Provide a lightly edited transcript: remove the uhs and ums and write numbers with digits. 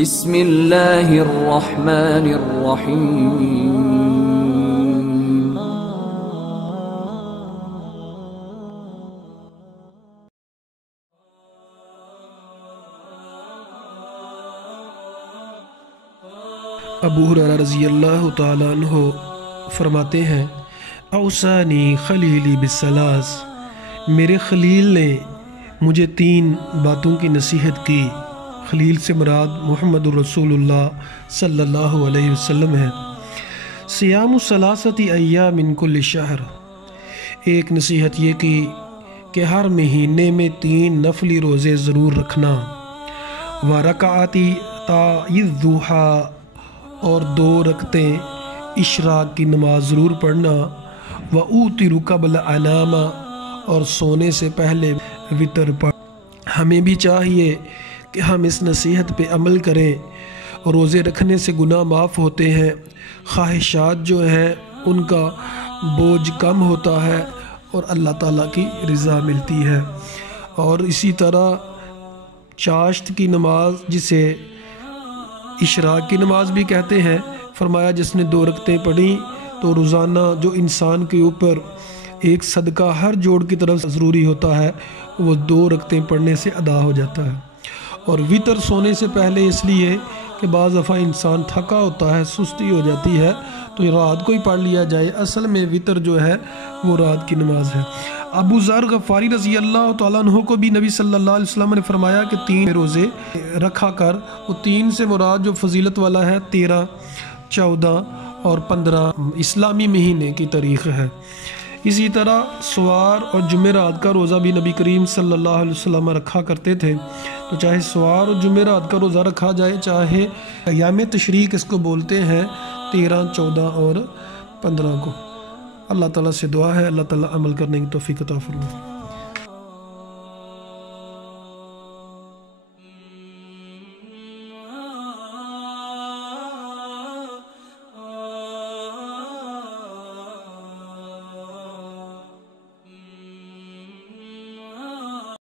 بسم اللہ الرحمن الرحیم ابو ہریرہ رضی اللہ تعالیٰ عنہ فرماتے ہیں اوصانی خلیلی بالثلاث، میرے خلیل نے مجھے 3 باتوں کی نصیحت کی۔ خلیل سے مراد محمد رسول اللہ صلی اللہ علیہ وسلم ہے۔ صیام ثلاثۃ ایام من کل شہر، ایک نصیحت یہ کی کہ ہر مہینے میں 3 نفلی روزے ضرور رکھنا، ورکعۃ الضحیٰ، اور 2 رکعتیں اشراق کی نماز ضرور پڑھنا، وَأُوتِرُ قبل انام، اور سونے سے پہلے وطر پڑھ۔ ہمیں بھی چاہیے کہ ہم اس نصیحت پہ عمل کریں۔ روزے رکھنے سے گناہ معاف ہوتے ہیں، خواہشات جو ہیں ان کا بوجھ کم ہوتا ہے اور اللہ تعالیٰ کی رضا ملتی ہے۔ اور اسی طرح چاشت کی نماز، جسے اشراق کی نماز بھی کہتے ہیں، فرمایا جس نے 2 رکعتیں پڑھی تو روزانہ جو انسان کے اوپر ایک صدقہ ہر جوڑ کی طرف ضروری ہوتا ہے وہ 2 رکعتیں پڑھنے سے ادا ہو جاتا ہے۔ اور وطر سونے سے پہلے اس لیے کہ بعض دفعہ انسان تھکا ہوتا ہے، سستی ہو جاتی ہے، تو رات کو ہی پڑھ لیا جائے۔ اصل میں وطر جو ہے وہ رات کی نماز ہے۔ ابو ذر غفاری رضی اللہ تعالیٰ عنہ کو بھی نبی صلی اللہ علیہ وسلم نے فرمایا کہ 3 روزے رکھا کر۔ وہ 3 سے مراد جو فضیلت والا ہے 13، 14 اور 15 اسلامی مہینے کی تاریخ ہے۔ اسی طرح سوار اور جمعرات کا روزہ بھی نبی کریم صلی اللہ علیہ وسلم رکھا کرتے تھے۔ تو چاہے سوار اور جمعرات کا روزہ رکھا جائے، چاہے ایام تشریق اس کو بولتے ہیں 13، 14 اور 15 کو۔ اللہ تعالیٰ سے دعا ہے اللہ تعالیٰ عمل کرنے کی توفیق عطا فرمائے۔